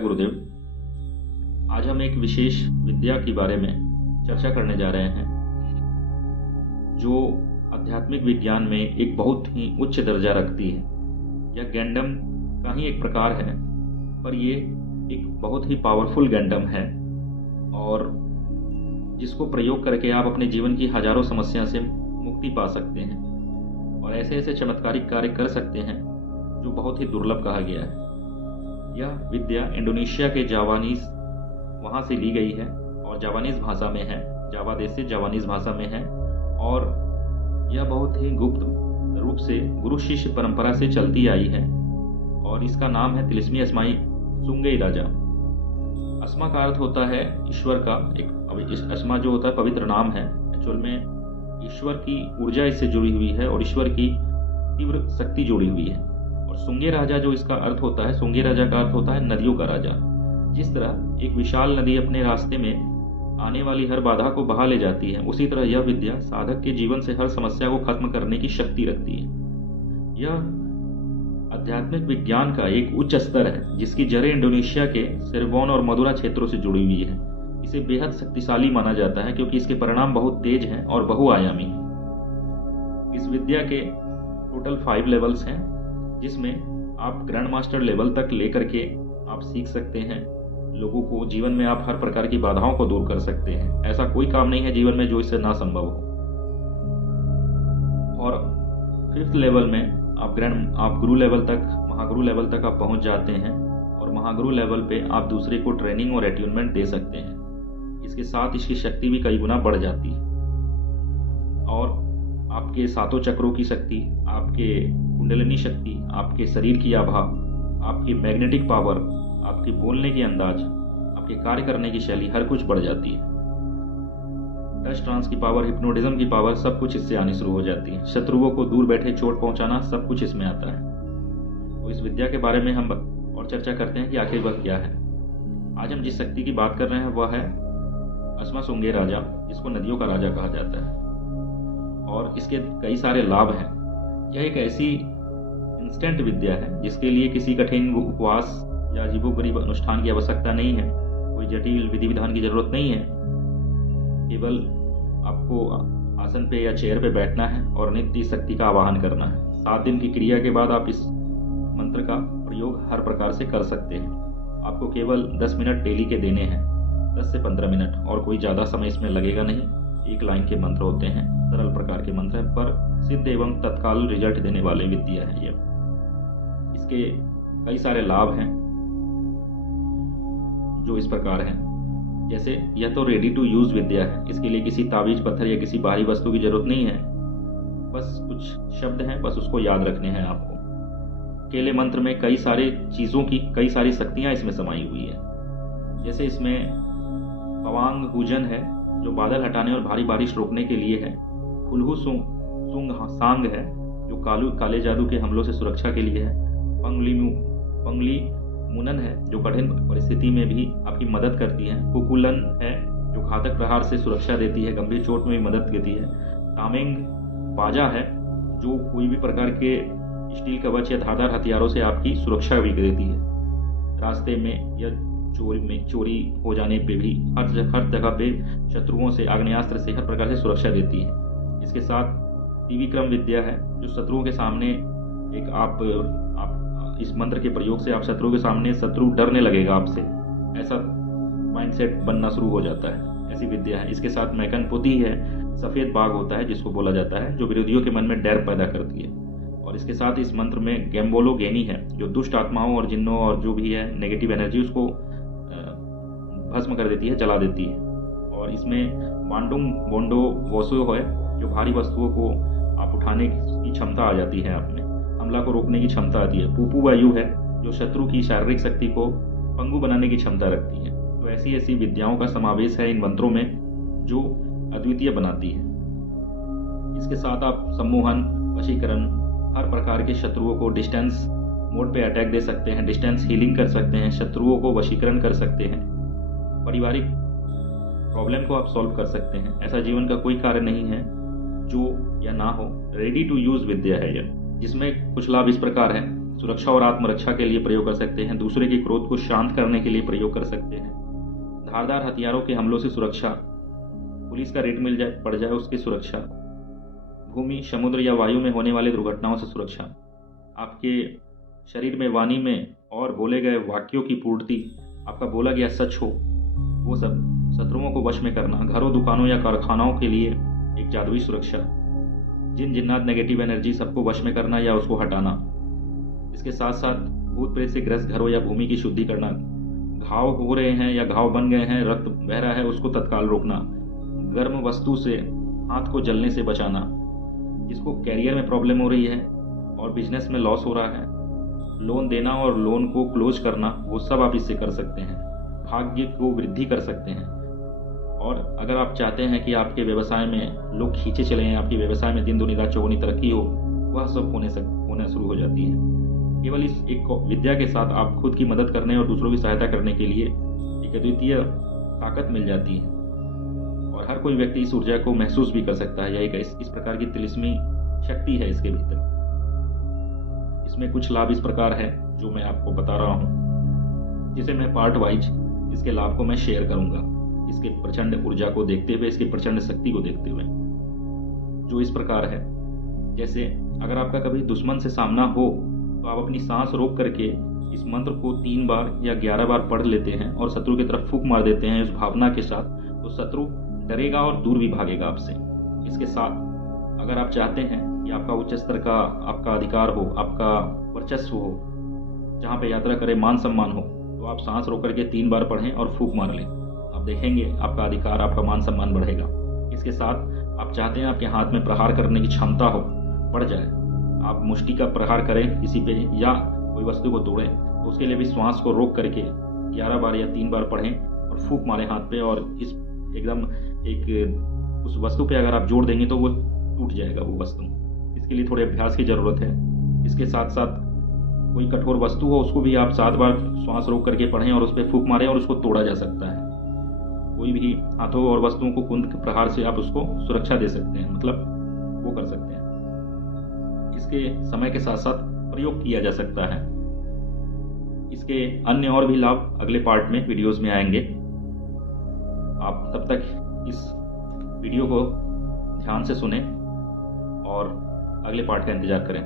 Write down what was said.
गुरुदेव, आज हम एक विशेष विद्या के बारे में चर्चा करने जा रहे हैं जो आध्यात्मिक विज्ञान में एक बहुत ही उच्च दर्जा रखती है। यह गैंडम का ही एक प्रकार है, पर ये एक बहुत ही पावरफुल गैंडम है और जिसको प्रयोग करके आप अपने जीवन की हजारों समस्या से मुक्ति पा सकते हैं और ऐसे ऐसे चमत्कारिक कार्य कर सकते हैं जो बहुत ही दुर्लभ कहा गया है। यह विद्या इंडोनेशिया के जावानीज वहाँ से ली गई है और जावानीज भाषा में है, जावा देश से जावानीज भाषा में है और यह बहुत ही गुप्त रूप से गुरु शिष्य परंपरा से चलती आई है और इसका नाम है तिलिस्मी अस्माई सुंगे राजा। अस्मा का अर्थ होता है ईश्वर का एक अस्मा जो होता है पवित्र नाम है। एक्चुअल में ईश्वर की ऊर्जा इससे जुड़ी हुई है और ईश्वर की तीव्र शक्ति जुड़ी हुई है। और सुंगे राजा जो इसका अर्थ होता है, सुंगे राजा का अर्थ होता है नदियों का राजा। जिस तरह एक विशाल नदी अपने रास्ते में आने वाली हर बाधा को बहा ले जाती है, उसी तरह यह विद्या साधक के जीवन से हर समस्या को खत्म करने की शक्ति रखती है। यह आध्यात्मिक विज्ञान का एक उच्च स्तर है जिसकी जड़ें इंडोनेशिया के सिरबोन और मदुरा क्षेत्रों से जुड़ी हुई है। इसे बेहद शक्तिशाली माना जाता है क्योंकि इसके परिणाम बहुत तेज हैं और बहुआयामी हैं। इस विद्या के टोटल 5 लेवल्स हैं जिसमें आप ग्रैंड मास्टर लेवल तक लेकर के आप सीख सकते हैं। लोगों को जीवन में आप हर प्रकार की बाधाओं को दूर कर सकते हैं। ऐसा कोई काम नहीं है जीवन में जो इससे ना संभव हो। और 5th लेवल में आप गुरु लेवल तक, महागुरु लेवल तक आप पहुंच जाते हैं और महागुरु लेवल पे आप दूसरे को ट्रेनिंग और एट्यूनमेंट दे सकते हैं। इसके साथ इसकी शक्ति भी कई गुना बढ़ जाती है और आपके 7 चक्रों की शक्ति, आपके कुंडलिनी शक्ति, आपके शरीर की आभा, आपकी मैग्नेटिक पावर, आपकी बोलने की अंदाज, आपके कार्य करने की शैली, हर कुछ बढ़ जाती है। टच ट्रांस की पावर, हिप्नोटिज्म की पावर, सब कुछ इससे आनी शुरू हो जाती है। शत्रुओं को दूर बैठे चोट पहुंचाना, सब कुछ इसमें आता है। तो इस विद्या के बारे में हम और चर्चा करते हैं कि आखिर वह क्या है। आज हम जिस शक्ति की बात कर रहे हैं वह है अस्मा सुंगे राजा, जिसको नदियों का राजा कहा जाता है और इसके कई सारे लाभ हैं। यह एक ऐसी इंस्टेंट विद्या है जिसके लिए किसी कठिन उपवास या अजीबोगरीब अनुष्ठान की आवश्यकता नहीं है। कोई जटिल विधि विधान की जरूरत नहीं है। केवल आपको आसन पे या चेयर पे बैठना है और नित्य शक्ति का आवाहन करना है। 7 दिन की क्रिया के बाद आप इस मंत्र का प्रयोग हर प्रकार से कर सकते हैं। आपको केवल 10 मिनट डेली के देने हैं, 10 से 15 मिनट, और कोई ज़्यादा समय इसमें लगेगा नहीं। 1 लाइन के मंत्र होते हैं, सरल प्रकार के मंत्र हैं, पर सिद्ध एवं तत्काल रिजल्ट देने वाले विद्या है यह। इसके कई सारे लाभ हैं जो इस प्रकार हैं। जैसे यह तो रेडी टू यूज विद्या है, इसके लिए किसी ताबीज पत्थर या किसी बाहरी वस्तु की जरूरत नहीं है। बस कुछ शब्द हैं, बस उसको याद रखने हैं आपको। अकेले मंत्र में कई सारे चीज़ों की कई सारी शक्तियाँ इसमें समाई हुई है। जैसे इसमें पवांग पूजन है जो बादल हटाने और भारी बारिश रोकने के लिए है। खुलहू सुंग सांग है जो काले जादू के हमलों से सुरक्षा के लिए है। पंगली मुनन है जो कठिन परिस्थिति में भी आपकी मदद करती है। कुकुलन है जो घातक प्रहार से सुरक्षा देती है, गंभीर चोट में भी मदद देती है। तामेंग बाजा है जो कोई भी प्रकार के स्टील कवच या धारदार हथियारों से आपकी सुरक्षा भी देती है। रास्ते में या चोरी हो जाने पे भी हर जगह पे शत्रुओं से, आग्नेयास्त्र से, हर प्रकार से सुरक्षा देती है। इसके साथ त्रिविक्रम विद्या है जो शत्रुओं के सामने एक आप इस मंत्र के प्रयोग से आप शत्रु के सामने शत्रु डरने लगेगा आपसे, ऐसा माइंडसेट बनना शुरू हो जाता है। ऐसी विद्या है। इसके साथ मैकनपुती है, सफ़ेद बाघ होता है जिसको बोला जाता है, जो विरोधियों के मन में डर पैदा करती है। और इसके साथ इस मंत्र में गैम्बोलो गेनी है जो दुष्ट आत्माओं और जिन्नों और जो भी है नेगेटिव एनर्जी उसको भस्म कर देती है, जला देती है। और इसमें बांडुंग बोंडो वोसो है जो भारी वस्तुओं को आप उठाने की क्षमता आ जाती है, आप में हमला को रोकने की क्षमता आती है। पूपू वायु है जो शत्रु की शारीरिक शक्ति को पंगु बनाने की क्षमता रखती है। तो ऐसी ऐसी विद्याओं का समावेश है इन मंत्रों में जो अद्वितीय बनाती है। इसके साथ आप सम्मोहन, वशीकरण, हर प्रकार के शत्रुओं को डिस्टेंस मोड पे अटैक दे सकते हैं, डिस्टेंस हीलिंग कर सकते हैं, शत्रुओं को वशीकरण कर सकते हैं, पारिवारिक प्रॉब्लम को आप सॉल्व कर सकते हैं। ऐसा जीवन का कोई कार्य नहीं है जो या ना हो। रेडी टू यूज विद्या है यह, जिसमें कुछ लाभ इस प्रकार है सुरक्षा और आत्मरक्षा के लिए प्रयोग कर सकते हैं। दूसरे के क्रोध को शांत करने के लिए प्रयोग कर सकते हैं। धारदार हथियारों के हमलों से सुरक्षा, पुलिस का रेड मिल जाए पड़ जाए उसकी सुरक्षा, भूमि, समुद्र या वायु में होने वाली दुर्घटनाओं से सुरक्षा, आपके शरीर में, वाणी में और बोले गए वाक्यों की पूर्ति, आपका बोला गया सच हो, वो सब, शत्रुओं को वश में करना, घरों, दुकानों या कारखानाओं के लिए एक जादुई सुरक्षा, जिन जिन्नात, नेगेटिव एनर्जी, सबको वश में करना या उसको हटाना। इसके साथ साथ भूत प्रेत से ग्रस्त घरों या भूमि की शुद्धि करना, घाव हो रहे हैं या घाव बन गए हैं, रक्त बह रहा है, उसको तत्काल रोकना, गर्म वस्तु से हाथ को जलने से बचाना, जिसको कैरियर में प्रॉब्लम हो रही है और बिजनेस में लॉस हो रहा है, लोन देना और लोन को क्लोज करना, वो सब आप इससे कर सकते हैं। भाग्य को वृद्धि कर सकते हैं। और अगर आप चाहते हैं कि आपके व्यवसाय में लोग खींचे चले हैं, आपके व्यवसाय में दिन दुनी रात चौगुनी तरक्की हो, वह सब होना शुरू हो जाती है। केवल इस एक विद्या के साथ आप खुद की मदद करने और दूसरों की सहायता करने के लिए एक अद्वितीय ताकत मिल जाती है। और हर कोई व्यक्ति इस ऊर्जा को महसूस भी कर सकता है। यह इस प्रकार की तिलिस्मी शक्ति है इसके भीतर। इसमें कुछ लाभ इस प्रकार है जो मैं आपको बता रहा हूँ, जिसे मैं पार्ट वाइज इसके लाभ को मैं शेयर करूंगा, इसके प्रचंड ऊर्जा को देखते हुए, इसकी प्रचंड शक्ति को देखते हुए, जो इस प्रकार है। जैसे अगर आपका कभी दुश्मन से सामना हो तो आप अपनी सांस रोक करके इस मंत्र को 3 बार या 11 बार पढ़ लेते हैं और शत्रु की तरफ फूंक मार देते हैं इस भावना के साथ, तो शत्रु डरेगा और दूर भी भागेगा आपसे। इसके साथ अगर आप चाहते हैं कि आपका उच्च स्तर का आपका अधिकार हो, आपका वर्चस्व हो, जहाँ पे यात्रा करें, मान सम्मान हो, तो आप सांस रोक करके 3 बार पढ़ें और फूंक मार लें। आप देखेंगे आपका अधिकार, आपका मान सम्मान बढ़ेगा। इसके साथ आप चाहते हैं आपके हाथ में प्रहार करने की क्षमता हो, बढ़ जाए, आप मुष्टि का प्रहार करें किसी पे या कोई वस्तु को तोड़ें, तो उसके लिए भी श्वास को रोक करके 11 बार या 3 बार पढ़ें और फूंक मारें हाथ पे, और इस एकदम एक उस वस्तु पे अगर आप जोड़ देंगे तो वो टूट जाएगा वो वस्तु। इसके लिए थोड़े अभ्यास की ज़रूरत है। इसके साथ साथ कोई कठोर वस्तु हो उसको भी आप 7 बार श्वास रोक करके पढ़ें और उस पर फूंक मारें और उसको तोड़ा जा सकता है। कोई भी हाथों और वस्तुओं को कुंद के प्रहार से आप उसको सुरक्षा दे सकते हैं, मतलब वो कर सकते हैं। इसके समय के साथ साथ प्रयोग किया जा सकता है। इसके अन्य और भी लाभ अगले पार्ट में वीडियोस में आएंगे। आप तब तक इस वीडियो को ध्यान से सुनें और अगले पार्ट का इंतजार करें।